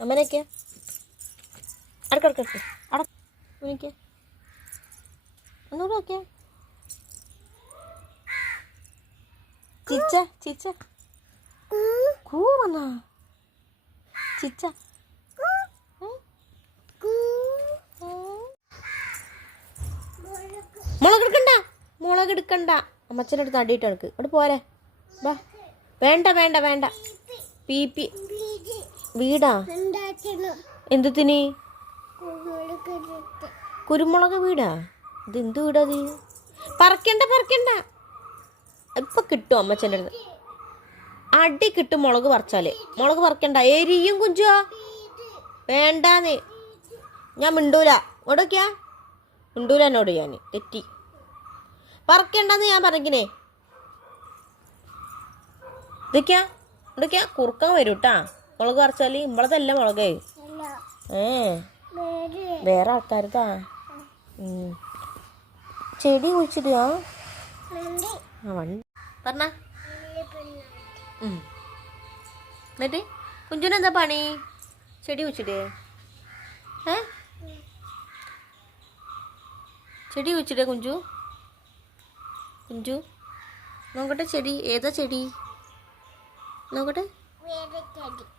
അമ്മനൊക്കെ? അടക്കടക്കടക്ക് അട എനിക്ക് ഒന്നുകൂടെ നോക്കിയ. ചിച്ച ചിച്ച. കൂവന്നാ ചിച്ച. മുളകെടുക്കണ്ട മുളക് എടുക്കണ്ട. മുളക് എടുക്കണ്ട. അമ്മച്ചന്റെ അടുത്ത് അടിയിട്ട് എടുക്ക് അവിടെ പോരെ. വാ. വേണ്ട വേണ്ട വേണ്ട. പി പി. വീടാ? എന്തിന് കുരുമുളക് വീടാ? ഇത് എന്ത് വീടാ അത് പറക്കണ്ട പറക്കണ്ട. ഇപ്പൊ കിട്ടും അമ്മച്ചന്റെ അടുത്ത്. അടി കിട്ടും മുളക് പറിച്ചാൽ. മുളക് പറിക്കണ്ട. എരിയും കുഞ്ചുവാ. വേണ്ടാന്ന്. ഞാൻ മിണ്ടൂല. ഇവിടൊക്കെയാ മിണ്ടൂല എന്നോട് ഞാൻ തെറ്റി. പറക്കണ്ടെന്ന് ഞാൻ പറഞ്ഞിനെ ഇതൊക്കെയാ? ഇതൊക്കെയാ? കുറുക്കാൻ വരൂട്ടാ. മുളക് പറിച്ചാൽ ഇമ്പളതല്ല മുളക്. ഏ. വേറെ. ആൾക്കാരതാ. ചെടി കുഴിച്ചിടുക വണ്ടി. പറഞ്ഞ. എന്നിട്ട് കുഞ്ചുന് എന്താ പണി? ചെടി കുഴിച്ചിടേ? ഏ? ചെടി കുഴിച്ചിടേ കുഞ്ചു? കുഞ്ചു? നോക്കട്ടെ ചെടി. ഏതാ ചെടി? നോക്കട്ടെ.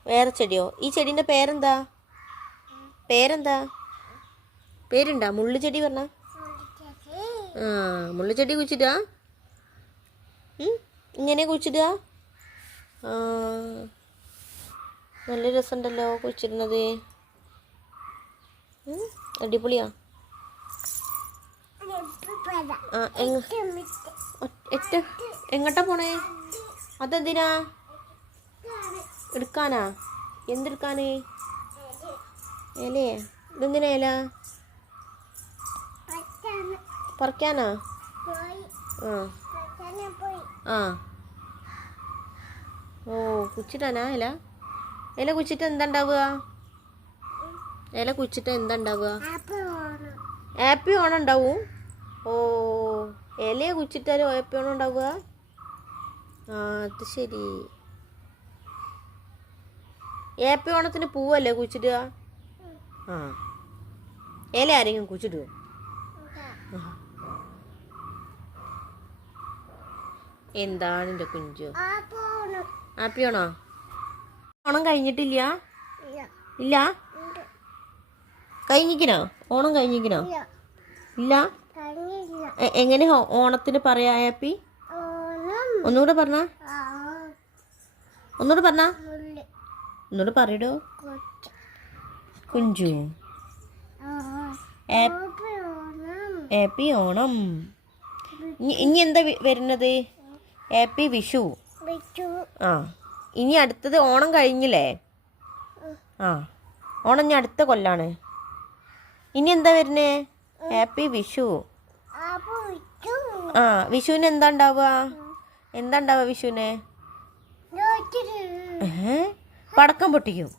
വേറെ ചെടിയോ? ഈ ചെടീന്റെ പേരെന്താ? പേരെന്താ? പേരുണ്ടാ? മുള്ളു ചെടി പറഞ്ഞ? ആ മുള്ളു ചെടി കുഴിച്ചിട്ടാ? ഇങ്ങനെ കുഴിച്ചിടുക ആ നല്ല രസമുണ്ടല്ലോ കുഴിച്ചിരുന്നത്? അടിപൊളിയാ. ആ എങ്ങ എങ്ങോട്ടാ പോണേ? അതെന്തിനാ? എടുക്കാനാ? എന്തെടുക്കാന്? ഇലയെ ഇതെന്തിനാ ഇല? പറിക്കാനാ? ആ. ആ. ഓ കുച്ചിട്ടാനാ ഇല? ഇല കുച്ചിട്ട് എന്താ ഉണ്ടാവുക ഇല കുച്ചിട്ട് എന്താ ഉണ്ടാവുക ഹാപ്പി ഓണം ഉണ്ടാവും ഓ ഇലയെ കുച്ചിട്ടാലും ആപ്പി ഓണം ഉണ്ടാവുക ആ അത് ശരി. ഹാപ്പി ഓണത്തിന് പൂവല്ലേ കുച്ചിടുക ആ. ഇല ആരെങ്കിലും കുച്ചിടുവോ എന്താണ് എന്റെ കുഞ്ചു? ഹാപ്പി ഓണോ ഓണം കഴിഞ്ഞിട്ടില്ല? ഇല്ല? കഴിഞ്ഞിക്കണോ ഓണം കഴിഞ്ഞിക്കണോ ഇല്ല? എങ്ങനെ ഓണത്തിന് പറയാ ഹാപ്പി ഒന്നുകൂടെ പറഞ്ഞ? ഒന്നുകൂടെ പറഞ്ഞ? ഒന്നുകൂടെ പറയടോ. കുഞ്ചു. ഹാപ്പി ഓണം. ഇനി ഇനി എന്താ വരുന്നത്? ഹാപ്പി വിഷു. ആ ഇനി അടുത്തത് ഓണം കഴിഞ്ഞില്ലേ? ആ ഓണം ഇനി അടുത്ത കൊല്ലാണ്. ഇനി എന്താ വരുന്നേ? ഹാപ്പി വിഷു. ആ വിഷുവിന് എന്താ ഉണ്ടാവുക? എന്താ ഉണ്ടാവുക വിഷുവിന്? ഏഹ്? പടക്കം പൊട്ടിക്കും.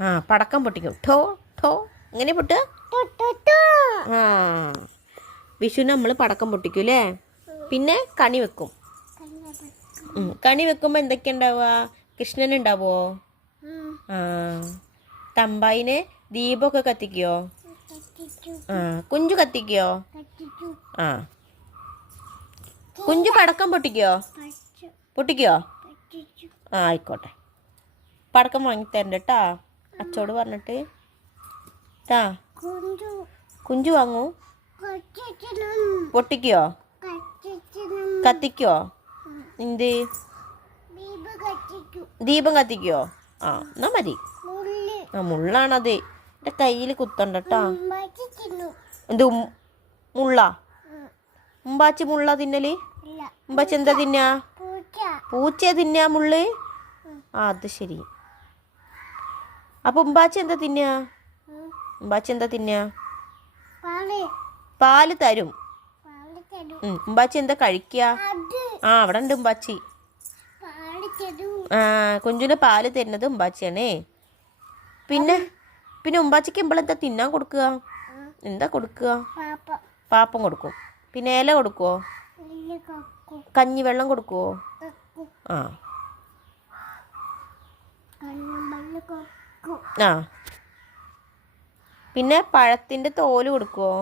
ആ പടക്കം പൊട്ടിക്കും. ഠോ ഠോ. എങ്ങനെ പൊട്ട് ആ. വിഷുവിന് നമ്മൾ പടക്കം പൊട്ടിക്കും അല്ലേ പിന്നെ കണി വെക്കും. കണി വെക്കുമ്പോൾ എന്തൊക്കെ ഉണ്ടാവുക? കൃഷ്ണൻ ഉണ്ടാവോ ആ. തമ്പായിന് ദീപമൊക്കെ കത്തിക്കോ? ആ കുഞ്ചു കത്തിക്കോ? ആ. കുഞ്ചു പടക്കം പൊട്ടിക്കോ? പൊട്ടിക്കോ? ആ ആയിക്കോട്ടെ. പടക്കം വാങ്ങിത്തരണ്ട കേട്ടാ അച്ചോട് പറഞ്ഞിട്ട്. ട്ടാ. കുഞ്ചു. വാങ്ങൂ. പൊട്ടിക്കോ? കത്തിക്കോ? എന്ത്? ദീപം കത്തിക്കോ? ആ എന്നാ മതി. ആ മുള്ളാണത്. എന്റെ കയ്യിൽ കുത്തണ്ട കേട്ടാ എന്ത് മുള്ള? ഉമ്പാച്ചി മുള്ള തിന്നൽ? ഉമ്പാച്ചി എന്താ തിന്നാ? പൂച്ച. തിന്നാ മുള്ള്? ആ അത് ശരി. അപ്പൊ ഉമ്പാച്ചി എന്താ തിന്ന? ഉമ്പാച്ചി എന്താ തിന്ന? പാൽ. തരും. ഉമ്പാച്ചി എന്താ കഴിക്കുക ആ അവിടെ ഉണ്ട് ഉമ്പാച്ചി ആ കുഞ്ചുന് പാൽ തരുന്നത് ഉമ്പാച്ചിയാണേ. പിന്നെ പിന്നെ ഉമ്പാച്ചിക്ക് ഇമ്പളെന്താ തിന്നാൻ കൊടുക്കുക? എന്താ കൊടുക്കുക? പാപ്പം. കൊടുക്കും. പിന്നെ ഇല കൊടുക്കുവോ? കഞ്ഞി വെള്ളം കൊടുക്കുവോ? ആ. ആ. പിന്നെ പഴത്തിന്റെ തോൽ കൊടുക്കുവോ?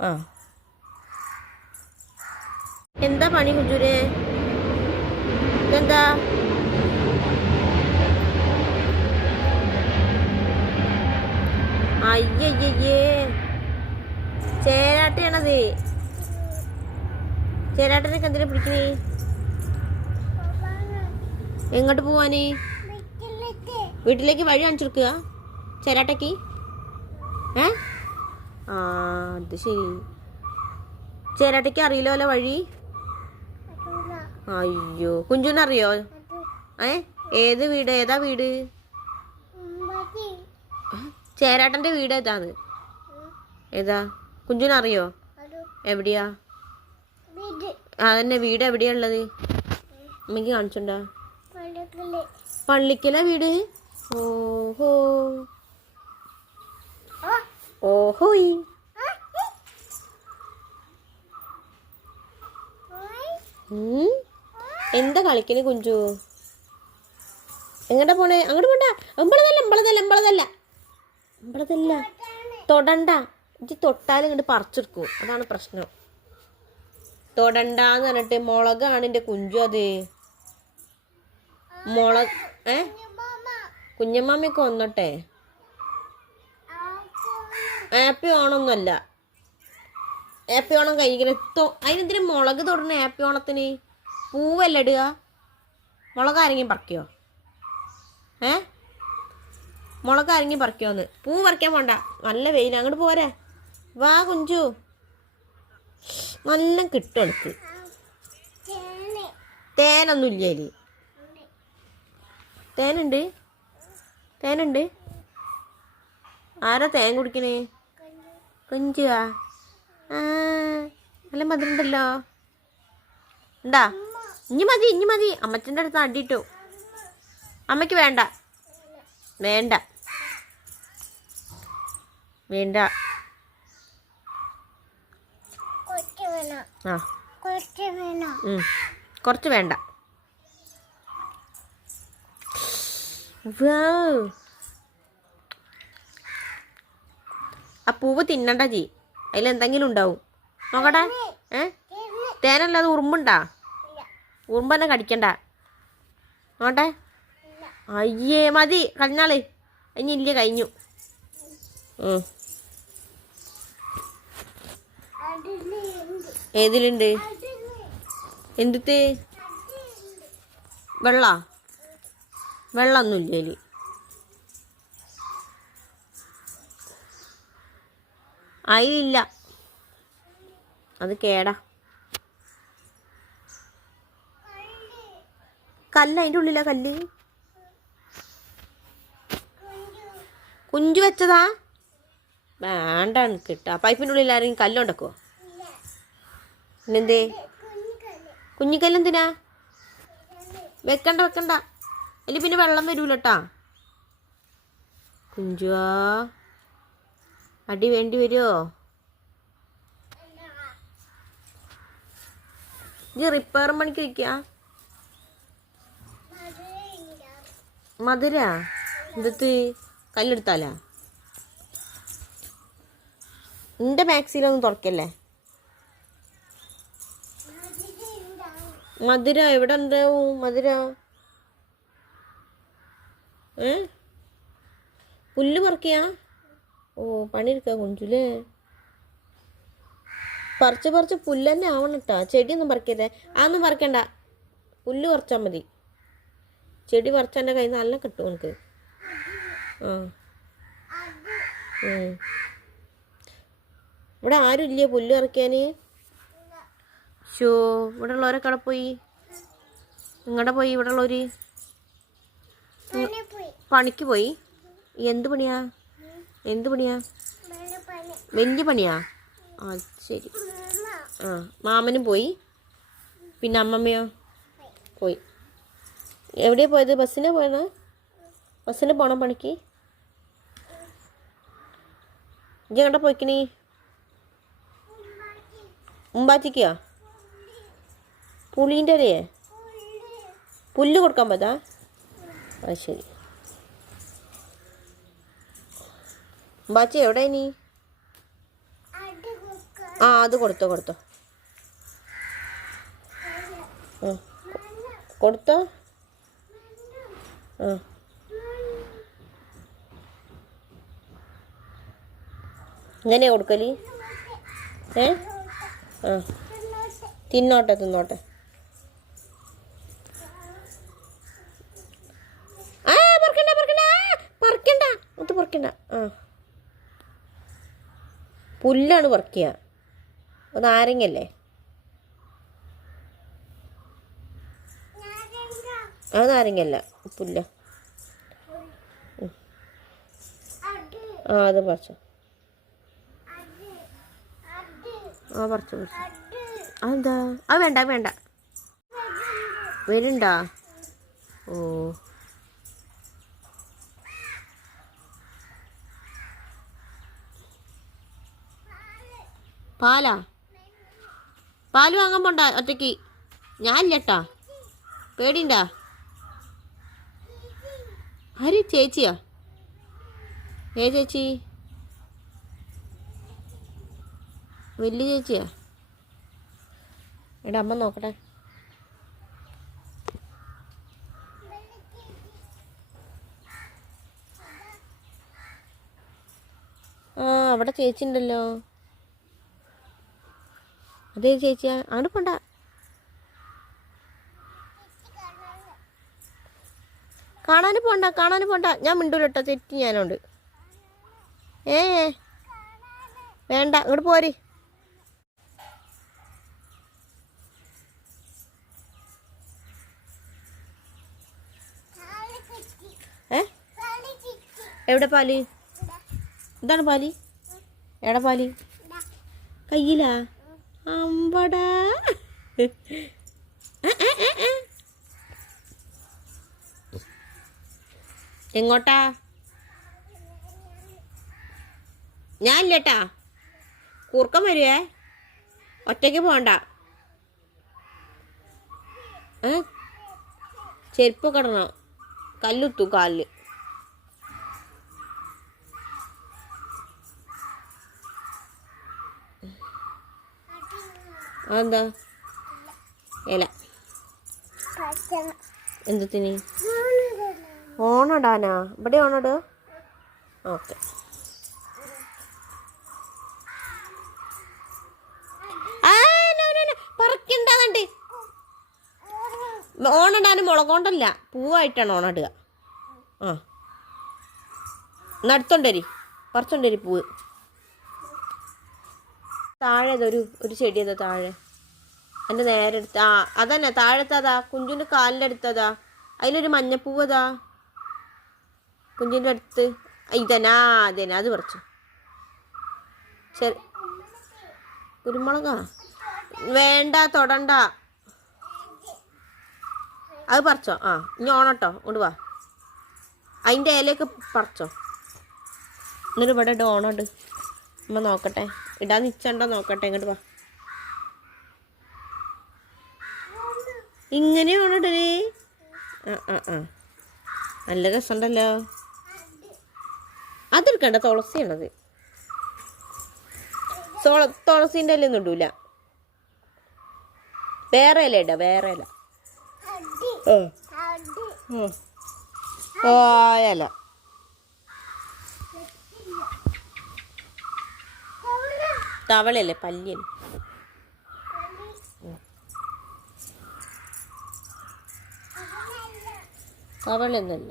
ആ. എന്താ പണി കുജുരെ ഇതെന്താ? അയ്യയ്യേ ചേരാട്ടയാണത്. ചേരാട്ടനൊക്കെ എന്തിനാ പിടിക്കണേ? എങ്ങോട്ട് പോവാന്? വീട്ടിലേക്ക് വഴി കാണിച്ചു കൊടുക്കുക ചേരാട്ടയ്ക്ക്. ഏ? ആ അത് ശരി. ചേരാട്ടയ്ക്ക് അറിയില്ലോ വഴി? അയ്യോ കുഞ്ചുനറിയോ ഏ? ഏത് വീട്? ഏതാ വീട്? ചേരാട്ടന്റെ വീട് ഏതാന്ന് ഏതാ? കുഞ്ചുനറിയോ എവിടെയാ? അതന്നെ വീട് എവിടെയാ ഉള്ളത്? അമ്മയ്ക്ക് കാണിച്ചുണ്ടാ പള്ളിക്കല വീട്? ഓഹോ. ഓഹോയ്. എന്താ കളിക്കണേ കുഞ്ചു? എങ്ങോട്ടാ പോണേ? അങ്ങോട്ട് പോണ്ട. അമ്പളതല്ല അമ്പളതല്ല അമ്പളതല്ല അമ്പളതല്ല തൊടണ്ട. ഇത് തൊട്ടാലും ഇങ്ങോട്ട് പറിച്ചെടുക്കും. അതാണ് പ്രശ്നം. തൊടണ്ടെന്ന് പറഞ്ഞിട്ട് മുളകാണ് എന്റെ കുഞ്ചു അത്. മുളക് ഏ? കുഞ്ഞമ്മാമ്മയൊക്കെ വന്നോട്ടെ? ആപ്പി ഓണമൊന്നുമല്ല. ആപ്പി ഓണം കഴിക്കണം. എത്തോ അതിനെന്തിനു മുളക് തൊടണ ആപ്പി ഓണത്തിന്? പൂവല്ല ഇടുക? മുളക് ആരെങ്കിലും പറിക്കോ? ഏ? മുളക് ആരെങ്കിലും പറിക്കോന്ന്. പൂ പറിക്കാൻ വേണ്ട നല്ല വെയിൽ അങ്ങോട്ട് പോരെ. വാ കുഞ്ചു. നല്ല കിട്ടും എനിക്ക് തേനൊന്നും ഇല്ലേ തേനുണ്ട്. തേനുണ്ട്. ആരാ തേൻ കുടിക്കണേ? കൊഞ്ചുവാ? നല്ല മധുരണ്ടല്ലോ ഉണ്ടാ ഇനി മതി ഇനി മതി. അമ്മച്ചന്റെ അടുത്ത് അടിയിട്ടു. അമ്മയ്ക്ക് വേണ്ട. വേണ്ട. വേണ്ട. ആ. കുറച്ച് വേണ്ട. ആ പൂവ് തിന്നണ്ട ജി. അതിലെന്തെങ്കിലും ഉണ്ടാവും. നോക്കട്ടെ ഏ? തേനല്ലാതെ ഉറുമ്പുണ്ടാ? ഉറുമ്പന്നെ കടിക്കണ്ട. നോട്ടെ അയ്യേ മതി. കഴിഞ്ഞാൾ ഇനി ഇല്ല കഴിഞ്ഞു. ഏതിലുണ്ട്? എന്തിട്ട് വെള്ള? വെള്ളമൊന്നുമില്ല അതിലില്ല അത് കേടാ. കല്ല് അതിന്റെ ഉള്ളിലാ കല്ല്. കുഞ്ചു വെച്ചതാ? വേണ്ട കിട്ടാ പൈപ്പിന്റെ ഉള്ളിൽ ആരെങ്കിലും കല്ലുണ്ടാക്കുവോ പിന്നെന്തേ? കുഞ്ഞിക്കല്ലെന്തിനാ? വെക്കണ്ട വെക്കണ്ട. അതിൽ പിന്നെ വെള്ളം വരൂലട്ടാ. കുഞ്ചുവാ. അടി വേണ്ടി വരുമോ ഇത് റിപ്പയർ പണിക്ക് വയ്ക്കുക മധുര? എന്തത്ത് കല്ലെടുത്താലാ? എന്റെ മാക്സിലൊന്നും തുറക്കല്ലേ? മധുര എവിടെ ഉണ്ടാവും മധുര? ഏ? പുല്ല് പറിക്കയാ ഓ പണിയെടുക്കാൻ കുഞ്ചുലേ. പറിച്ച് പറിച്ച് പുല്ല് തന്നെ ആവണം കേട്ടോ ചെടിയൊന്നും പറിക്കരുത്. അതൊന്നും പറിക്കണ്ട. പുല്ല് പറിച്ചാൽ മതി. ചെടി പറിച്ചാൽ എന്റെ കയ്യിൽ നിന്ന് നല്ല കിട്ടും എനിക്ക് ആ. ഇവിടെ ആരുമില്ലേ പുല്ല് പറിക്കാൻ? ഷോ ഇവിടെ ഉള്ളവരൊക്കെ അവിടെ പോയി? നിങ്ങളുടെ പോയി ഇവിടെ ഉള്ളവർ പണിക്ക് പോയി? എന്ത് പണിയാ? എന്ത് പണിയാ? വലിയ പണിയാ? ആ ശരി. ആ മാമനും പോയി. പിന്നെ അമ്മമ്മയോ? പോയി. എവിടെയാ പോയത്? ബസ്സിനാ പോയത്? ബസ്സിന് പോണം പണിക്ക്. ഇജ്ജ് എങ്ങോട്ടാ പോയിക്കണി? മുമ്പാച്ചിക്കോ പുളീന്റെ ഇലയെ പുല്ല് കൊടുക്കാൻ പറ്റാ അത് ശരി. ബാച്ചി എവിടെ നീ ആ അത് കൊടുത്തോ കൊടുത്തോ. കൊടുത്തോ. ആ. ഇങ്ങനെ കൊടുക്കൽ? ഏ? ആ. തിന്നോട്ടെ തിന്നോട്ടെ ആ പറിക്കണ്ട പറിക്കണ്ട ആ, പറിക്കണ്ട അത് പറിക്കണ്ട ആ പുല്ലാണ് പറിക്കുക അത് നാരങ്ങല്ലേ അത് നാരങ്ങല്ല പുല്ല. ആ അത് പറിച്ചോ. ആ പറിച്ചു പറിച്ചു. അതെന്താ? അത് വേണ്ട വേണ്ട. വരുണ്ടോ ഓ. പാലാ? പാൽ വാങ്ങാൻ പോണ്ട ഒറ്റയ്ക്ക്. ഞാനില്ലട്ടാ. പേടിണ്ടാ? ആര് ചേച്ചിയാ? ഏ ചേച്ചി? വലിയ ചേച്ചിയാ? എടാ അമ്മ നോക്കട്ടെ. ആ അവിടെ ചേച്ചി ഉണ്ടല്ലോ അതേ ചേച്ചി അങ്ങോട്ട് പോണ്ട. കാണാനും പോണ്ട കാണാൻ പോണ്ട. ഞാൻ മിണ്ടൂല കേട്ടോ തെറ്റി ഞാനുണ്ട് ഏ വേണ്ട ഇങ്ങോട്ട് പോര്. ഏ? എവിടെ പാൽ? എന്താണ് പാൽ. എവിടെ പാൽ? കയ്യിലാ? അമ്പടാ. എങ്ങോട്ടാ? ഞാനില്ലട്ടാ. കൂർക്കം വരുവേ. ഒറ്റയ്ക്ക് പോണ്ട. ചെരുപ്പ് കിടണം. കല്ലുത്തു കാലിൽ അതെന്താ? ഇല. എന്തത്തിന് ഓണടാനാ? ഇവിടെ ഓണട്? ഓക്കെ. പറക്കണ്ടാകണ്ട് ഓണിടാനും മുളകൊണ്ടല്ല പൂവായിട്ടാണ് ഓണിടുക. ആ. നടുത്തോണ്ടരി പറിച്ചോണ്ടരി പൂവ്. താഴെ ഒരു ഒരു ചെടി അതാ താഴെ. എന്റെ നേരെ അടുത്ത് ആ അതന്നെ താഴത്തതാ കുഞ്ചിന്റെ കാലിന്റെ അടുത്തതാ. അതിലൊരു മഞ്ഞപ്പൂവതാ കുഞ്ചിന്റെ അടുത്ത് ഇതനാ അതന്നെ അത് പറിച്ചു. ശരി കുരുമുളകാ? വേണ്ട തൊടണ്ട. അത് പറിച്ചോ ആ ഇനി ഓണട്ടോ ഇങ്ങോട്ട് വാ. അതിന്റെ ഇലയൊക്കെ പറിച്ചോ. എന്നിട്ട് ഇവിടെ ഇട്ട് ഓണമുണ്ട് നമ്മൾ നോക്കട്ടെ. ഇടാൻ നിച്ചണ്ടോ നോക്കട്ടെ ഇങ്ങോട്ട് വാ. ഇങ്ങനെയാണ് ഓണിടേ ആ ആ ആ. നല്ല രസമുണ്ടല്ലോ അതെടുക്കണ്ട തുളസിയാണത്. തുള തുളസീന്റെ അല്ലേ ഒന്നും ഇടൂല. വേറെ ഇല ഇടാ വേറെ ഇല. ഓ ഇല. തവളയല്ലേ പല്ലിയല്ലേ? തവളെന്നല്ല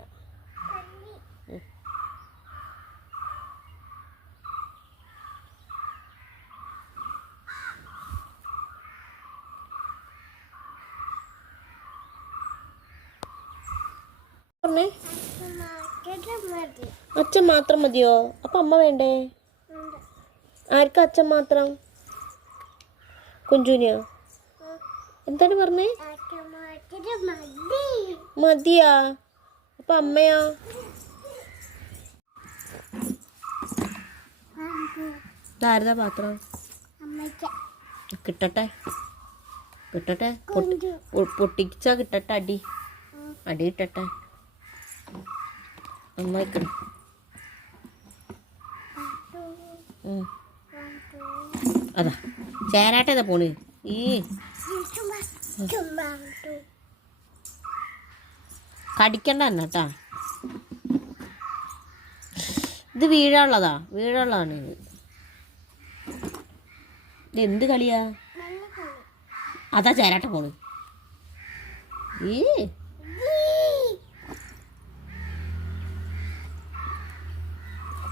അച്ഛൻ മാത്രം മതിയോ? അപ്പൊ അമ്മ വേണ്ടേ? ആർക്കാ അച്ഛൻ മാത്രം? കുഞ്ചുനിയോ എന്താണ് പറഞ്ഞേ? മതിയാ. അപ്പൊ അമ്മയോ? ഇതാരതാ പാത്രം? കിട്ടട്ടെ. കിട്ടട്ടെ. പൊട്ടിച്ചാ കിട്ടട്ടെ അടി. അടി കിട്ടട്ടെ. നന്നായിക്കണം. ഉം. അതാ. ചേരാട്ടതാ പോണ്. ഈ. കടിക്കണ്ട തന്നെ കേട്ടാ ഇത് വീഴാനുള്ളതാ. വീഴാനുള്ളതാണ് ഇത്. ഇത് എന്ത് കളിയാ? അതാ ചേരാട്ട പോണ്. ഈ.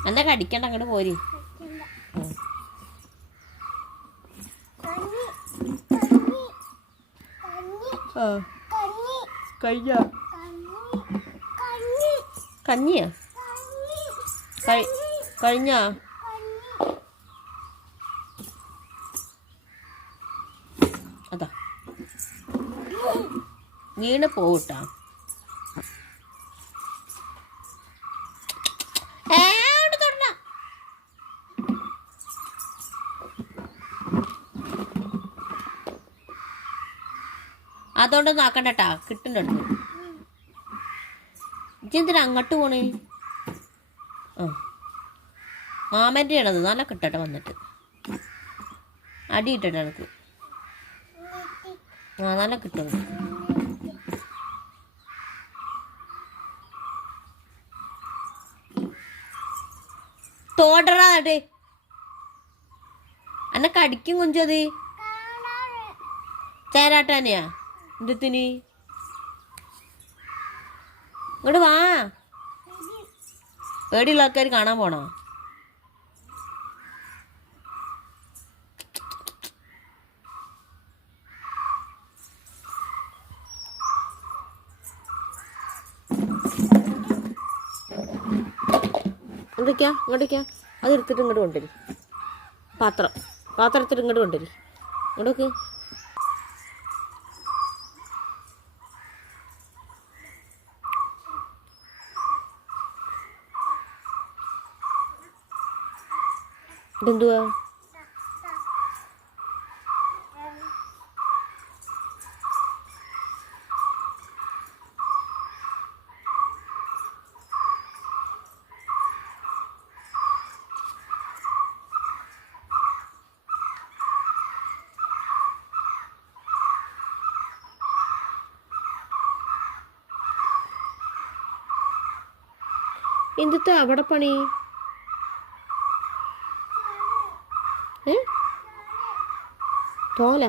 എന്താ കടിക്കണ്ട അങ്ങോട്ട് പോരി. കഴിഞ്ഞ കഞ്ഞിയാ? കഴിഞ്ഞ അതാ. വീണ് പോട്ടാ അതുകൊണ്ടൊന്നും നോക്കണ്ടട്ടാ കിട്ടുന്നുണ്ട്. ഇജ്ജെന്തിനാ അങ്ങോട്ട് പോണേ? ആ. മാമന്റെ ആണത്. നല്ല കിട്ടട്ടെ വന്നിട്ട്. അടി ഇട്ടട്ടെ എനിക്ക് ആ നല്ല കിട്ടും. തോടറാ അടേ എന്നെ കടിക്കും കൊഞ്ചത് ചേരാട്ടാനെയാ? എന്തിന് ഇങ്ങോട്ട് വാ. പേടിയുള്ള ആൾക്കാർ കാണാൻ പോണോ? എന്തൊക്കെയാ? ഇങ്ങോട്ടേക്കാ. അത് എടുത്തിട്ട് ഇങ്ങോട്ട് കൊണ്ടുവരും. പാത്രം. പാത്രം എടുത്തിട്ട് ഇങ്ങോട്ട് കൊണ്ടുവരും ഇങ്ങോട്ടേക്ക് ഇതെന്തുവാ എന്തിട്ടാ അവിടെ പണി ഏ തോല